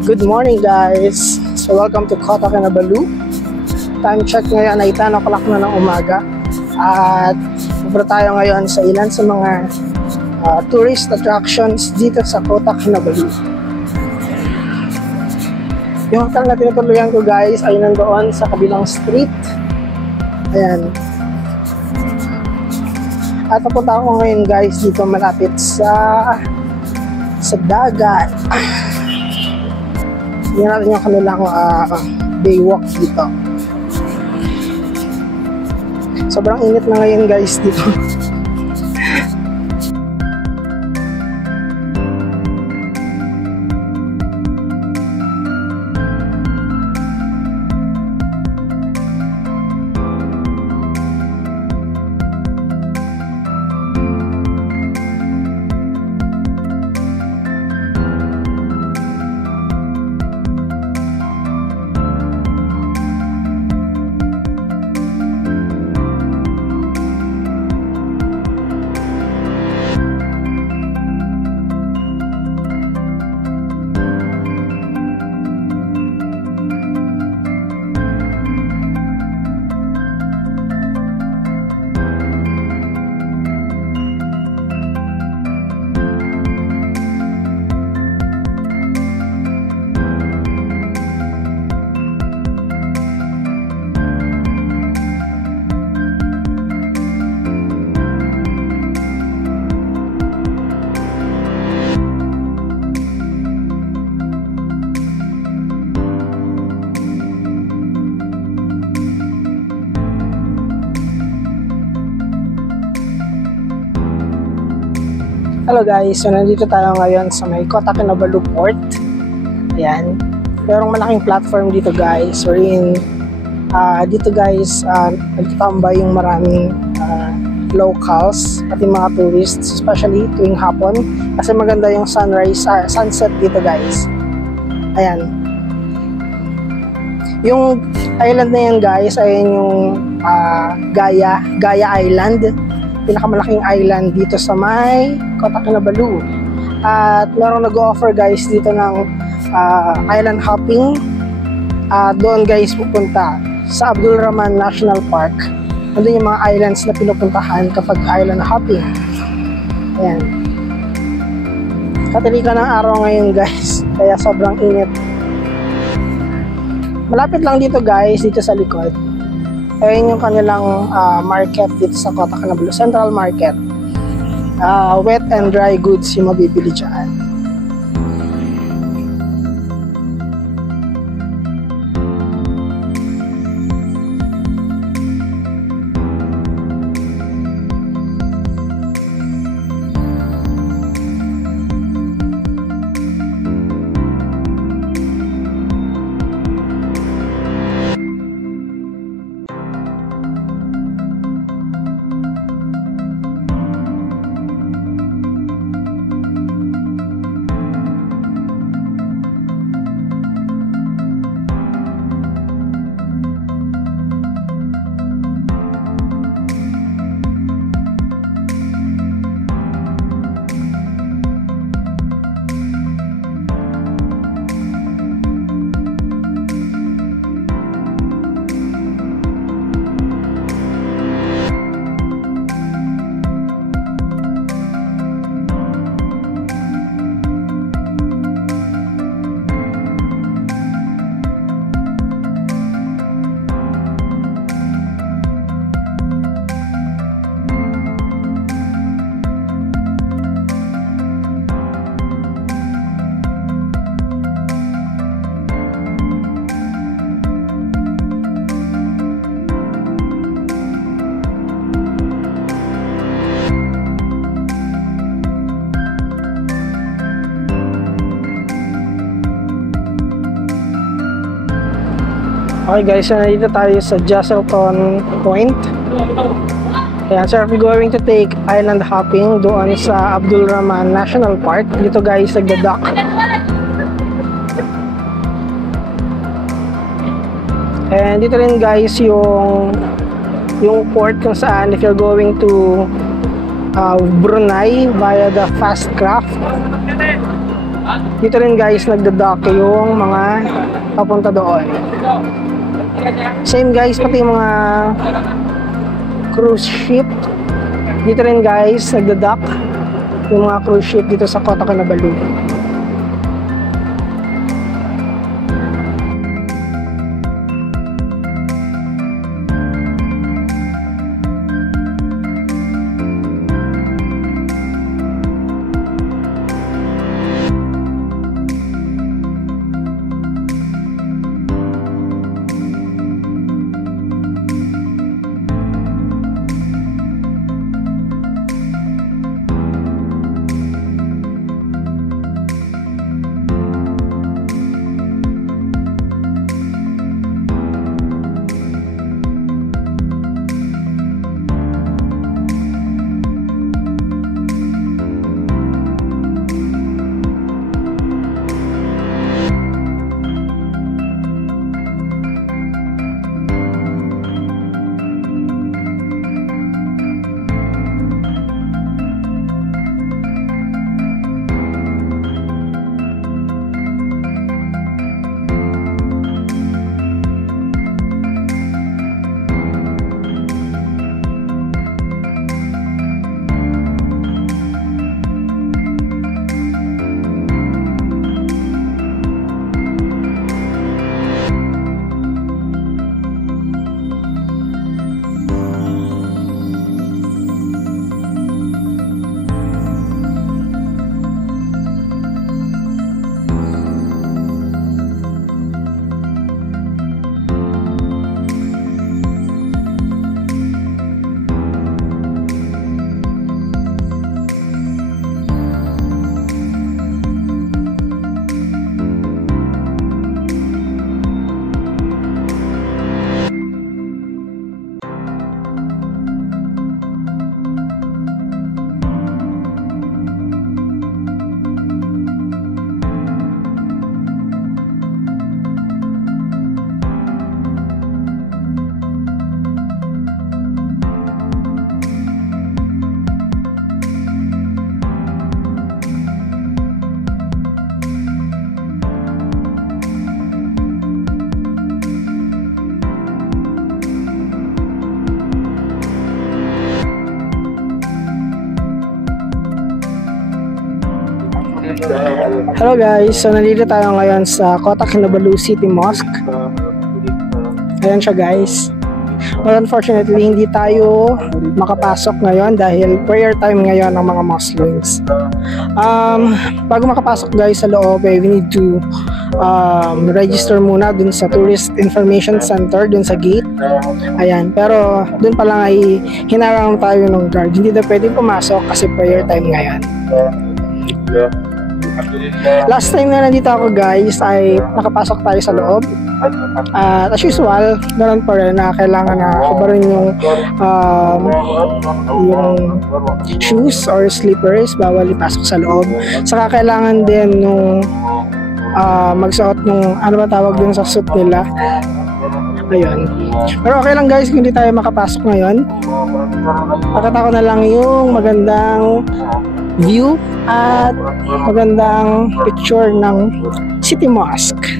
Good morning guys! So welcome to Kota Kinabalu. Time check ngayon ay 10 o'clock na ng umaga. At pupunta tayo ngayon sa ilan sa mga tourist attractions dito sa Kota Kinabalu. Yung hotel na tinutuluyan ko guys ay nandoon sa kabilang street. Ayan. At papunta ako ngayon guys dito malapit sa dagat. Tingnan natin yung kanilang baywalk dito. Sobrang init na ngayon guys dito. Hello guys, so nandito tayo ngayon sa may Kota Kinabalu Port. Ayan, merong malaking platform dito guys wherein dito guys nagtatambay yung maraming locals at yung mga tourists, especially tuwing hapon kasi maganda yung sunset dito guys. Ayan, yung island na yan guys ay yung Gaya Island, pinakamalaking island dito sa may Kota Kinabalu. At merong nag-offer guys dito ng island hopping. Doon guys pupunta sa Abdul Rahman National Park. Nandun yung mga islands na pinupuntahan kapag island hopping. Ayan. Katalika ng araw ngayon guys, kaya sobrang init. Malapit lang dito guys, dito sa likod. Ayan yung kanilang market dito sa Kota Kinabalu, Central Market. Wet and dry goods yung mabibili dyan. Okay guys, so nandito tayo sa Jesselton Point. Ayan, so we're going to take island hopping doon sa Abdul Rahman National Park. Dito guys, nagda-dock. And dito rin guys yung port kung saan if you're going to Brunei via the fast craft. Dito rin guys, nagda-dock yung mga papunta doon. Same guys, pati yung mga cruise ship. Dito rin guys, nagda-dock yung mga cruise ship dito sa Kota Kinabalu. Hello guys, so nandito tayo ngayon sa Kota Kinabalu City Mosque. Ayan siya guys. Well, unfortunately, hindi tayo makapasok ngayon dahil prayer time ngayon ng mga Muslims. Bago makapasok guys sa loob, we need to register muna dun sa Tourist Information Center, dun sa gate. Ayan, pero dun pa lang ay hinarang tayo ng guard. Hindi na pwedeng pumasok kasi prayer time ngayon. Last time na nandito ako guys ay nakapasok tayo sa loob. At as usual, ganoon pa rin na kailangan na kubarin yung shoes or slippers, bawal ipasok sa loob. Saka kailangan din nung magsuot nung ano ba tawag dun sa suit nila. Ayun. Pero okay lang guys kung hindi tayo makapasok ngayon. Pakita ko na lang yung magandang view at magandang picture ng City Mosque.